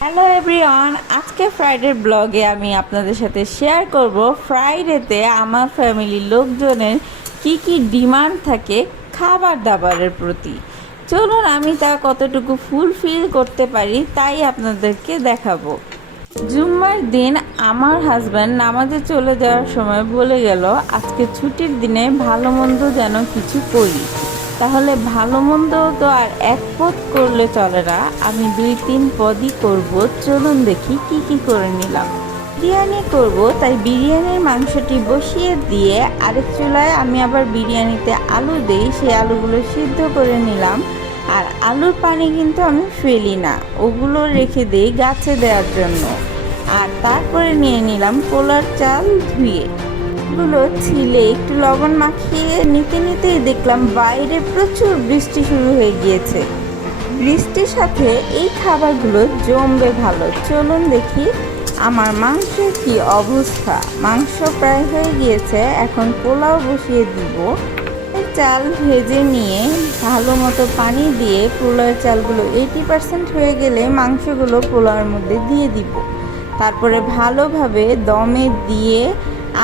Hello everyone আজকে Friday ব্লগে আমি আপনাদের সাথে শেয়ার করব ফ্রাইডেতে আমার ফ্যামিলির লোকজনের কি কি ডিমান্ড থাকে খাবার দাবারের প্রতি। চলুন, আমি তা কতটুকু ফুলফিল করতে পারি তাই আপনাদেরকে দেখাবো। জুম্মার দিন আমার হাজব্যান্ড নামাজে চলে যাওয়ার সময় বলে গেল, আজকে ছুটির দিনে ভালো মন্দ যেন কিছু করি। তাহলে ভালো মন্দ তো আর এক পদ করলে চলে না। আমি দুই তিন পদই করব। চলুন দেখি কি কি করে নিলাম। বিরিয়ানি করব, তাই বিরিয়ানির মাংসটি বসিয়ে দিয়ে আরেক চুলায় আমি আবার বিরিয়ানিতে আলু দেই। সেই আলুগুলো সিদ্ধ করে নিলাম। আর আলুর পানি কিন্তু আমি ফেলি না। ওগুলো রেখে দিই গাছে দেওয়ার জন্য। আর তারপরে নিয়ে নিলাম পোলার চাল ধুয়ে। গুলো ছিলে, একটু লবণ মাখিয়ে নিতে নিতেই দেখলাম বাইরে প্রচুর বৃষ্টি শুরু হয়ে গিয়েছে। বৃষ্টির সাথে এই খাবারগুলো জমবে ভালো। চলুন দেখি আমার মাংসের কি অবস্থা। মাংস প্রায় হয়ে গিয়েছে, এখন পোলাও বসিয়ে দিব। চাল ভেজে নিয়ে ভালো মতো পানি দিয়ে পোলাওয়ের চালগুলো এইটি পার্সেন্ট হয়ে গেলে মাংসগুলো পোলাওয়ের মধ্যে দিয়ে দিব। তারপরে ভালোভাবে দমে দিয়ে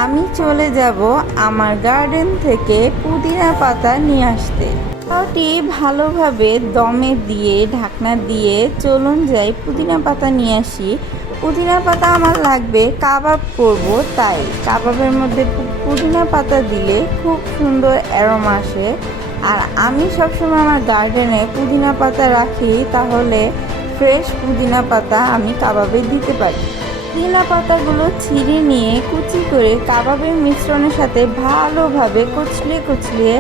আমি চলে যাব আমার গার্ডেন থেকে পুদিনা পাতা নিয়ে আসতে। পোলাওটি ভালোভাবে দমে দিয়ে, ঢাকনা দিয়ে চলুন যাই পুদিনা পাতা নিয়ে আসি। পুদিনা পাতা আমার লাগবে, কাবাব করব তাই। কাবাবের মধ্যে পুদিনা পাতা দিলে খুব সুন্দর অ্যারোমা আসে। আর আমি সবসময় আমার গার্ডেনে পুদিনা পাতা রাখি, তাহলে ফ্রেশ পুদিনা পাতা আমি কাবাবে দিতে পারি। পুদিনা পাতাগুলো ছিঁড়ে নিয়ে কুচি করে কাবাবের মিশ্রণের সাথে ভালোভাবে কুচলিয়ে কুচলিয়ে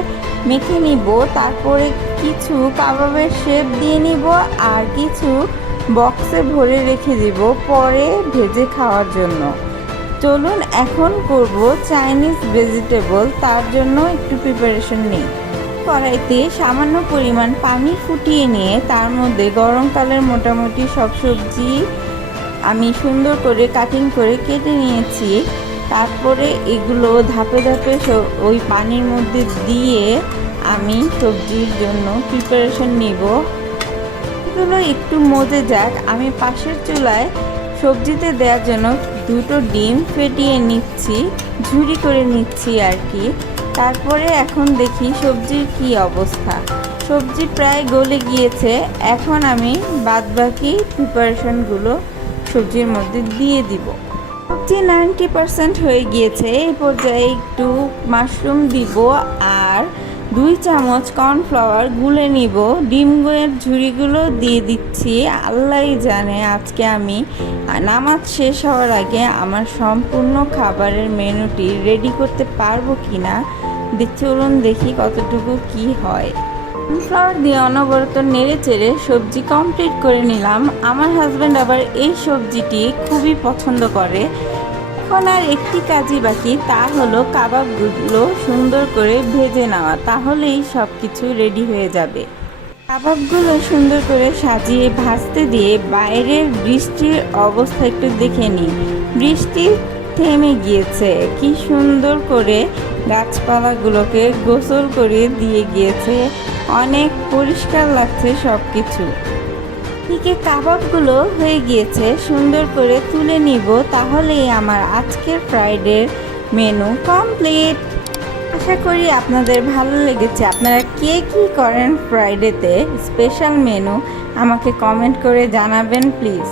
মেখে নিব। তারপরে কিছু কাবাবের শেপ দিয়ে নিব আর কিছু বক্সে ভরে রেখে দিব পরে ভেজে খাওয়ার জন্য। চলুন এখন করব চাইনিজ ভেজিটেবল তার জন্য একটু প্রিপারেশন নিই। কড়াইতে সামান্য পরিমাণ পানি ফুটিয়ে নিয়ে তার মধ্যে গরমকালের মোটামুটি সব সবজি আমি সুন্দর করে কাটিং করে কেটে নিয়েছি। তারপরে এগুলো ধাপে ধাপে ওই পানির মধ্যে দিয়ে আমি সবজির জন্য প্রিপারেশন নিব। এগুলো একটু মজে যাক। আমি পাশের চুলায় সবজিতে দেওয়ার জন্য দুটো ডিম ফেটিয়ে নিচ্ছি ঝুড়ি করে নিচ্ছি আর কি। তারপরে এখন দেখি সবজির কি অবস্থা। সবজি প্রায় গলে গিয়েছে। এখন আমি বাদবাকি প্রিপারেশনগুলো সবজির মধ্যে দিয়ে দিব। সবজি নাইনটি পার্সেন্ট হয়ে গিয়েছে। এই পর্যায়ে একটু মাশরুম দিব আর দুই চামচ কর্নফ্লাওয়ার গুলে নিব। ডিমের ঝুড়িগুলো দিয়ে দিচ্ছি। আল্লাহ জানে আজকে আমি নামাজ শেষ হওয়ার আগে আমার সম্পূর্ণ খাবারের মেনুটি রেডি করতে পারব কি না চলুন দেখি কতটুকু কি হয়। কর্নফ্লাওয়ার দিয়ে অনবরত নেড়ে চেড়ে সবজি কমপ্লিট করে নিলাম। আমার হাজব্যান্ড আবার এই সবজিটি খুবই পছন্দ করে। এখন আর একটি কাজই বাকি, তা হলো কাবাবগুলো সুন্দর করে ভেজে নেওয়া। তাহলেই সব কিছু রেডি হয়ে যাবে। কাবাবগুলো সুন্দর করে সাজিয়ে ভাজতে দিয়ে বাইরের বৃষ্টির অবস্থা একটু দেখে নিই। বৃষ্টি থেমে গিয়েছে। কি সুন্দর করে গাছপালাগুলোকে গোসল করে দিয়ে গিয়েছে। অনেক পরিষ্কার লাগছে সব কিছু এদিকে কাবাবগুলো হয়ে গিয়েছে, সুন্দর করে তুলে নিব, তাহলেই আমার আজকের ফ্রাইডের মেনু কমপ্লিট। আশা করি আপনাদের ভালো লেগেছে। আপনারা কে কী করেন ফ্রাইডেতে স্পেশাল মেনু আমাকে কমেন্ট করে জানাবেন, প্লিজ।